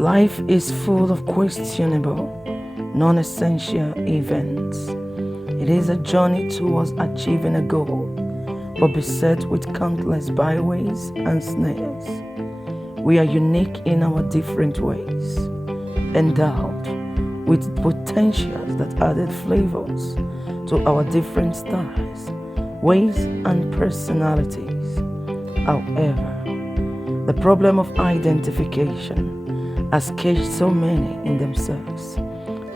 Life is full of questionable, non-essential events. It is a journey towards achieving a goal, but beset with countless byways and snares. We are unique in our different ways, endowed with potentials that added flavors to our different styles, ways, and personalities. However, the problem of identification has caged so many in themselves.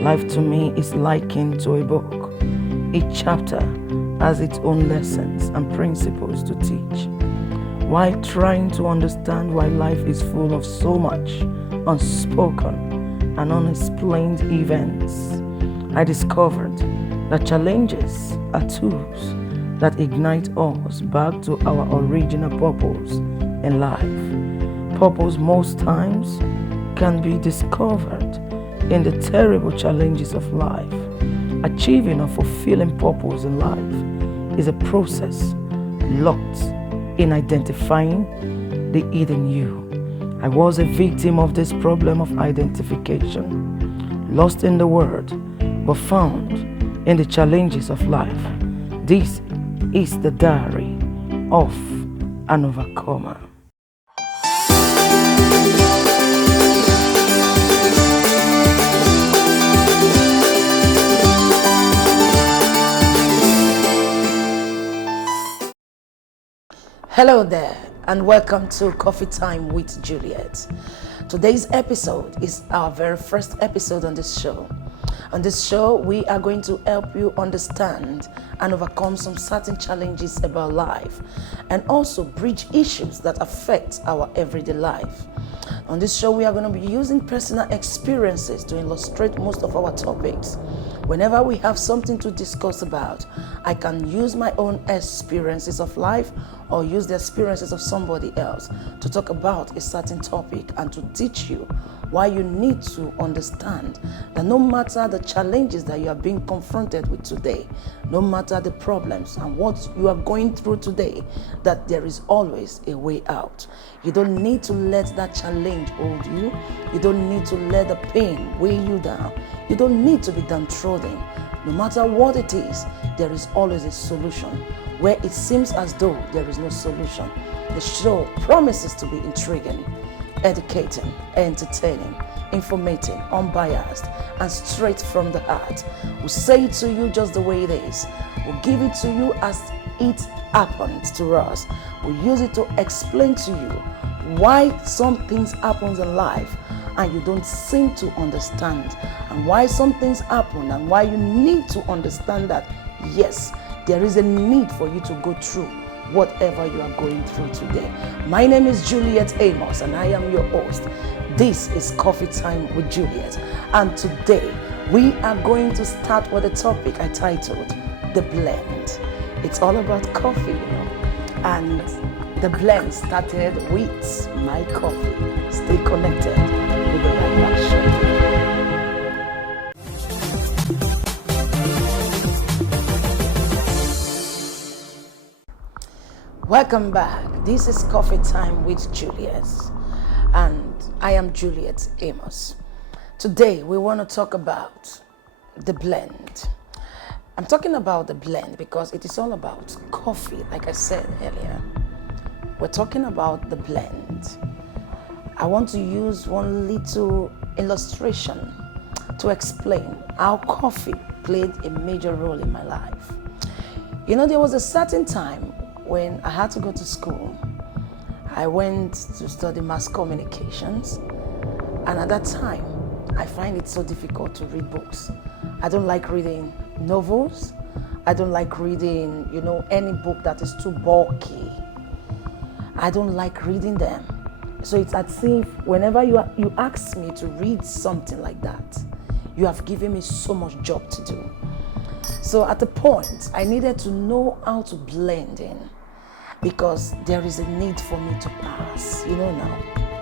Life to me is likened to a book. Each chapter has its own lessons and principles to teach. While trying to understand why life is full of so much unspoken and unexplained events, I discovered that challenges are tools that ignite us back to our original purpose in life. Purpose most times can be discovered in the terrible challenges of life. Achieving a fulfilling purpose in life is a process locked in identifying the hidden you. I was a victim of this problem of identification, lost in the world, but found in the challenges of life. This is the diary of an overcomer. Hello there, and welcome to Coffee Time with Juliet. Today's episode is our very first episode on this show. On this show, we are going to help you understand and overcome some certain challenges about life, and also bridge issues that affect our everyday life. On this show, we are going to be using personal experiences to illustrate most of our topics. Whenever we have something to discuss about, I can use my own experiences of life or use the experiences of somebody else to talk about a certain topic and to teach you why you need to understand that no matter the challenges that you are being confronted with today, no matter the problems and what you are going through today, that there is always a way out. You don't need to let that challenge hold you. You don't need to let the pain weigh you down. You don't need to be downtrodden. No matter what it is, there is always a solution. Where it seems as though there is no solution, the show promises to be intriguing, educating, entertaining, informative, unbiased, and straight from the heart. We'll say it to you just the way it is. We'll give it to you as it happens to us. We'll use it to explain to you why some things happen in life and you don't seem to understand, and why some things happen and why you need to understand that, yes, there is a need for you to go through whatever you are going through today. My name is Juliet Amos and I am your host. This is Coffee Time with Juliet, and today we are going to start with a topic I titled The Blend. It's all about coffee, and the blend started with my coffee. Stay connected. We'll be right back shortly. Welcome back. This is Coffee Time with Juliet, and I am Juliet Amos. Today we want to talk about the blend. I'm talking about the blend because it is all about coffee, like I said earlier. We're talking about the blend. I want to use one little illustration to explain how coffee played a major role in my life. There was a certain time when I had to go to school. I went to study mass communications, and at that time, I find it so difficult to read books. I don't like reading novels. I don't like reading, any book that is too bulky. I don't like reading them. So it's as if whenever you ask me to read something like that, you have given me so much job to do. So at the point, I needed to know how to blend in, because there is a need for me to pass. Now,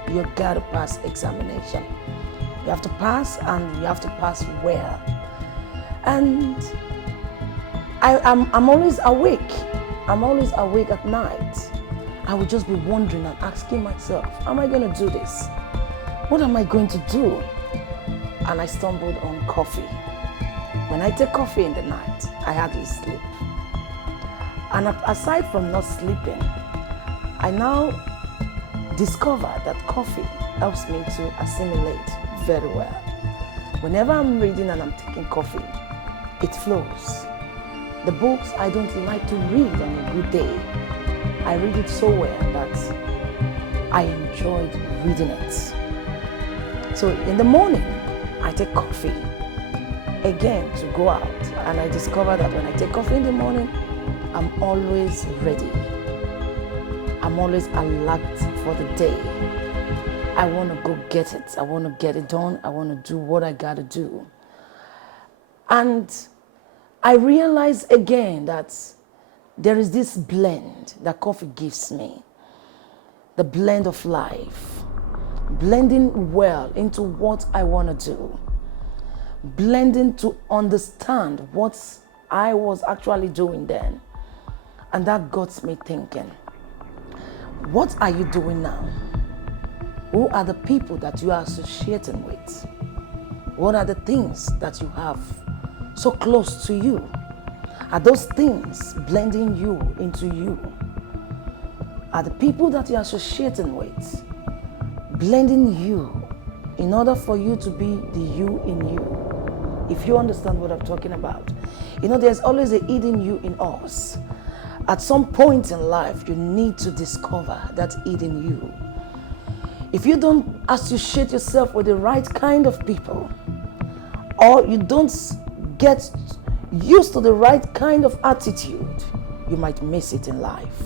you got to pass examination. You have to pass, and you have to pass well. And I'm always awake. I'm always awake at night. I would just be wondering and asking myself, how am I going to do this? what am I going to do? And I stumbled on coffee. When I take coffee in the night, I hardly sleep. And aside from not sleeping, I now discover that coffee helps me to assimilate very well. Whenever I'm reading and I'm taking coffee, it flows. The books I don't like to read on a good day, I read it so well that I enjoyed reading it. So in the morning, I take coffee again to go out, and I discover that when I take coffee in the morning, I'm always ready. I'm always alert for the day. I want to go get it. I want to get it done. I want to do what I got to do. And I realize again that there is this blend that coffee gives me. The blend of life. Blending well into what I want to do. Blending to understand what I was actually doing then. And that got me thinking, what are you doing now? Who are the people that you are associating with? What are the things that you have so close to you? Are those things blending you into you? Are the people that you're associating with blending you in order for you to be the you in you? If you understand what I'm talking about. You know, there's always a hidden you in us. At some point in life, you need to discover that hidden you. If you don't associate yourself with the right kind of people, or you don't get used to the right kind of attitude, you might miss it in life.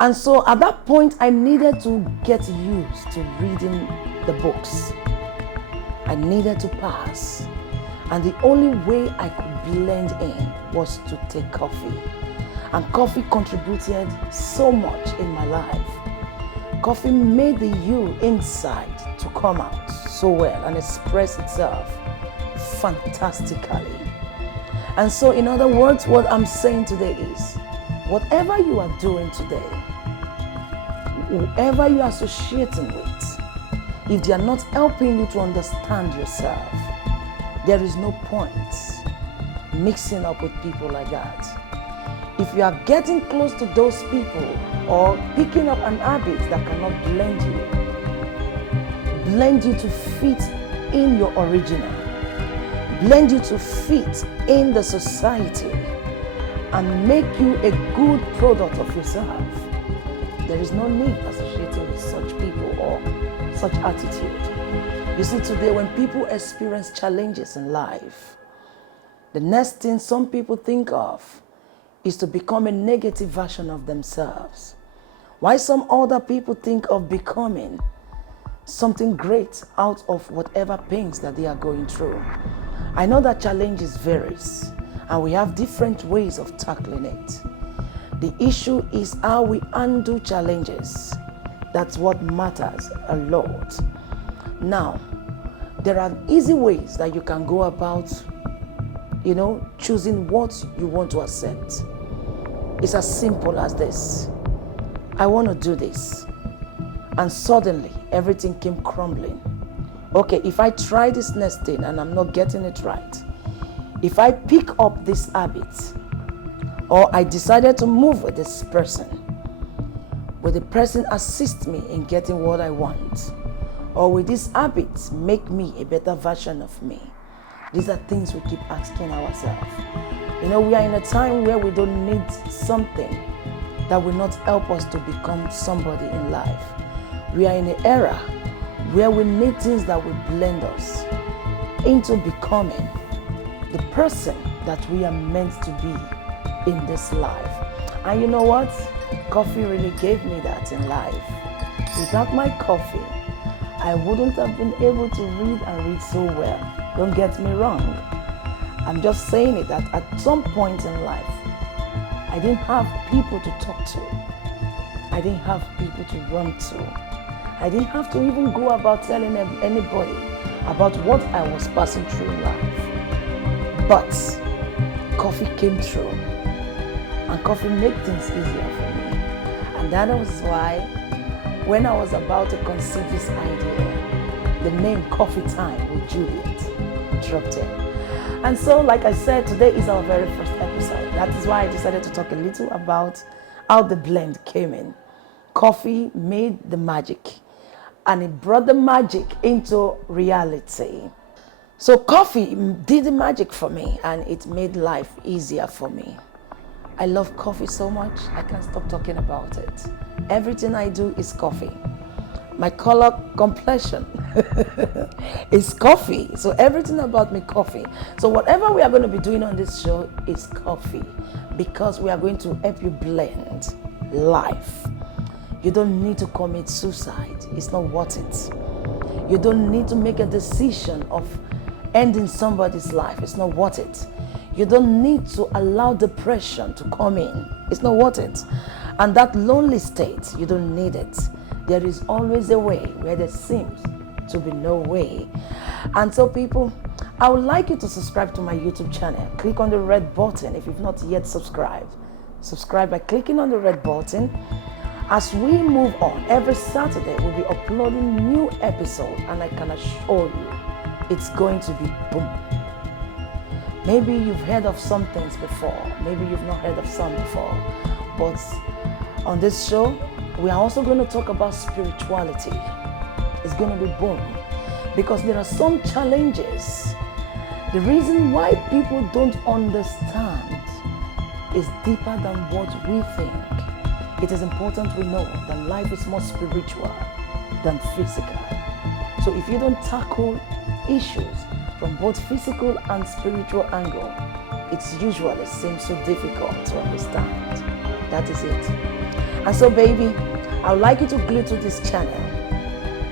And so at that point, I needed to get used to reading the books. I needed to pass. And the only way I could blend in was to take coffee. And coffee contributed so much in my life. Coffee made the you inside to come out so well and express itself fantastically. And so, in other words, what I'm saying today is, whatever you are doing today, whoever you are associating with, if they are not helping you to understand yourself, there is no point mixing up with people like that. If you are getting close to those people or picking up an habit that cannot blend you to fit in your original, blend you to fit in the society and make you a good product of yourself, there is no need associating with such people or such attitude. You see, today when people experience challenges in life, the next thing some people think of is to become a negative version of themselves. Why some other people think of becoming something great out of whatever pains that they are going through. I know that challenges varies and we have different ways of tackling it. The issue is how we undo challenges. That's what matters a lot. Now, there are easy ways that you can go about, choosing what you want to accept. It's as simple as this. I want to do this. And suddenly, everything came crumbling. Okay, if I try this next thing and I'm not getting it right, if I pick up this habit, or I decided to move with this person, will the person assist me in getting what I want? Or will this habit make me a better version of me? These are things we keep asking ourselves. We are in a time where we don't need something that will not help us to become somebody in life. We are in an era where we need things that will blend us into becoming the person that we are meant to be in this life. And you know what? Coffee really gave me that in life. Without my coffee, I wouldn't have been able to read so well. Don't get me wrong. I'm just saying it that at some point in life, I didn't have people to talk to. I didn't have people to run to. I didn't have to even go about telling anybody about what I was passing through in life. But coffee came through, and coffee made things easier for me. And that was why when I was about to conceive this idea, the name Coffee Time with Juliet dropped in. And so, like I said, today is our very first episode. That is why I decided to talk a little about how the blend came in. Coffee made the magic, and it brought the magic into reality. So coffee did the magic for me, and it made life easier for me. I love coffee so much, I can't stop talking about it. Everything I do is coffee. My color complexion is coffee. So everything about me, coffee. So whatever we are going to be doing on this show is coffee, because we are going to help you blend life. You don't need to commit suicide. It's not worth it. You don't need to make a decision of ending somebody's life. It's not worth it. You don't need to allow depression to come in. It's not worth it. And that lonely state, you don't need it. There is always a way where there seems to be no way. And so people, I would like you to subscribe to my YouTube channel. Click on the red button if you've not yet subscribed. Subscribe by clicking on the red button. As we move on, every Saturday we'll be uploading new episodes, and I can assure you it's going to be boom. Maybe you've heard of some things before, maybe you've not heard of some before, but on this show we are also going to talk about spirituality. It's going to be boom, because there are some challenges. The reason why people don't understand is deeper than what we think. It is important we know that life is more spiritual than physical. So if you don't tackle issues from both physical and spiritual angle, it usually seems so difficult to understand. That is it. And so baby, I would like you to glue to this channel.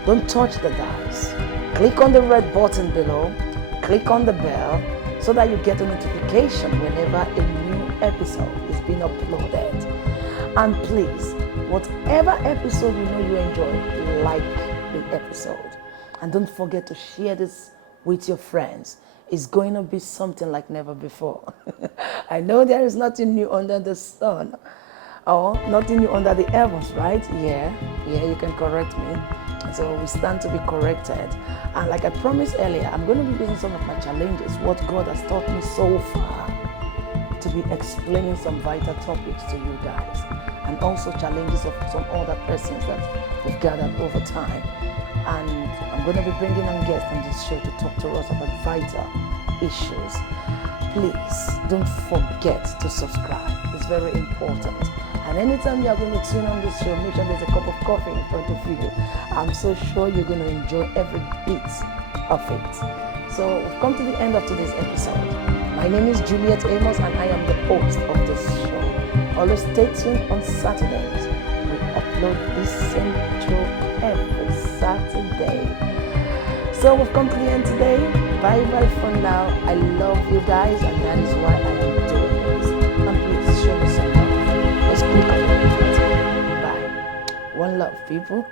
Don't touch the dials. Click on the red button below. Click on the bell so that you get a notification whenever a new episode is being uploaded. And please, whatever episode you know you enjoy, like the episode. And don't forget to share this with your friends. It's going to be something like never before. I know there is nothing new under the sun, or nothing new under the heavens, right? Yeah, you can correct me. So we stand to be corrected. And like I promised earlier, I'm going to be using some of my challenges, what God has taught me so far, to be explaining some vital topics to you guys, and also challenges of some other persons that we've gathered over time. And I'm going to be bringing on guests on this show to talk to us about vital issues. Please don't forget to subscribe. It's very important. And anytime you are going to tune on this show, make sure there's a cup of coffee in front of you. I'm so sure you're going to enjoy every bit of it. So we've come to the end of today's episode. My name is Juliet Amos, and I am the host of this show. Always stay tuned on Saturdays. We upload this same show every Saturday. So we've come to the end today. Bye bye for now. I love you guys, and that is why I am doing this. And please show me some love. Let's click on the button. Bye. One love, people.